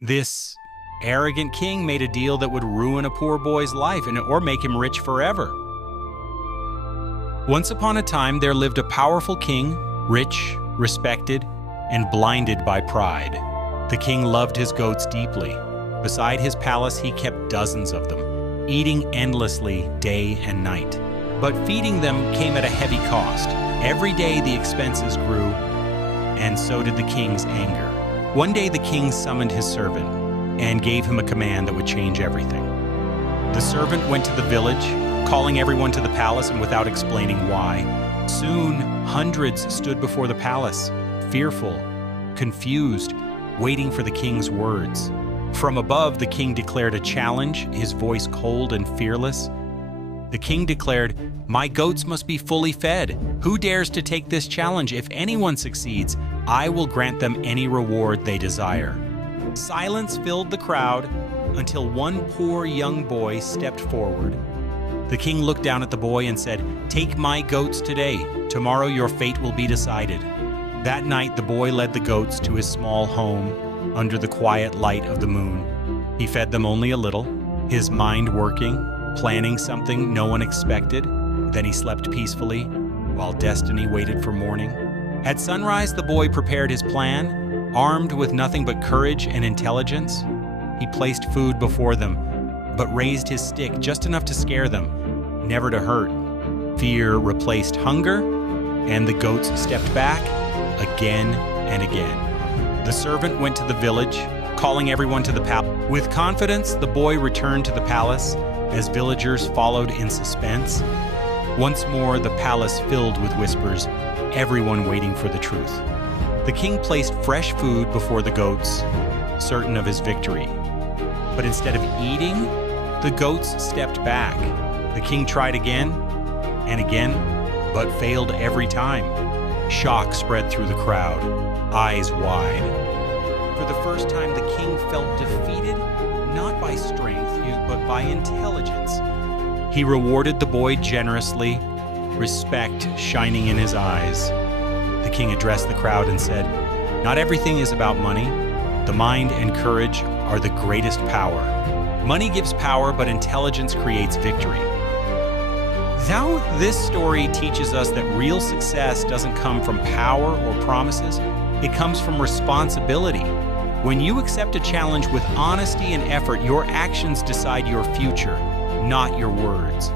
This arrogant king made a deal that would ruin a poor boy's life or make him rich forever. Once upon a time, there lived a powerful king, rich, respected, and blinded by pride. The king loved his goats deeply. Beside his palace, he kept dozens of them, eating endlessly day and night. But feeding them came at a heavy cost. Every day the expenses grew, and so did the king's anger. One day the king summoned his servant and gave him a command that would change everything. The servant went to the village, calling everyone to the palace and without explaining why. Soon, hundreds stood before the palace, fearful, confused, waiting for the king's words. From above, the king declared a challenge, his voice cold and fearless. The king declared, "My goats must be fully fed. Who dares to take this challenge? If anyone succeeds, I will grant them any reward they desire." Silence filled the crowd until one poor young boy stepped forward. The king looked down at the boy and said, "Take my goats today. Tomorrow your fate will be decided." That night, the boy led the goats to his small home under the quiet light of the moon. He fed them only a little, his mind working, planning something no one expected. Then he slept peacefully while destiny waited for morning. At sunrise, the boy prepared his plan, armed with nothing but courage and intelligence. He placed food before them, but raised his stick just enough to scare them, never to hurt. Fear replaced hunger, and the goats stepped back again and again. The servant went to the village, calling everyone to the palace. With confidence, the boy returned to the palace as villagers followed in suspense. Once more, the palace filled with whispers, everyone waiting for the truth. The king placed fresh food before the goats, certain of his victory. But instead of eating, the goats stepped back. The king tried again and again, but failed every time. Shock spread through the crowd, eyes wide. For the first time, the king felt defeated, not by strength, but by intelligence. He rewarded the boy generously, respect shining in his eyes. The king addressed the crowd and said, "Not everything is about money. The mind and courage are the greatest power. Money gives power, but intelligence creates victory." Now, this story teaches us that real success doesn't come from power or promises. It comes from responsibility. When you accept a challenge with honesty and effort, your actions decide your future, not your words.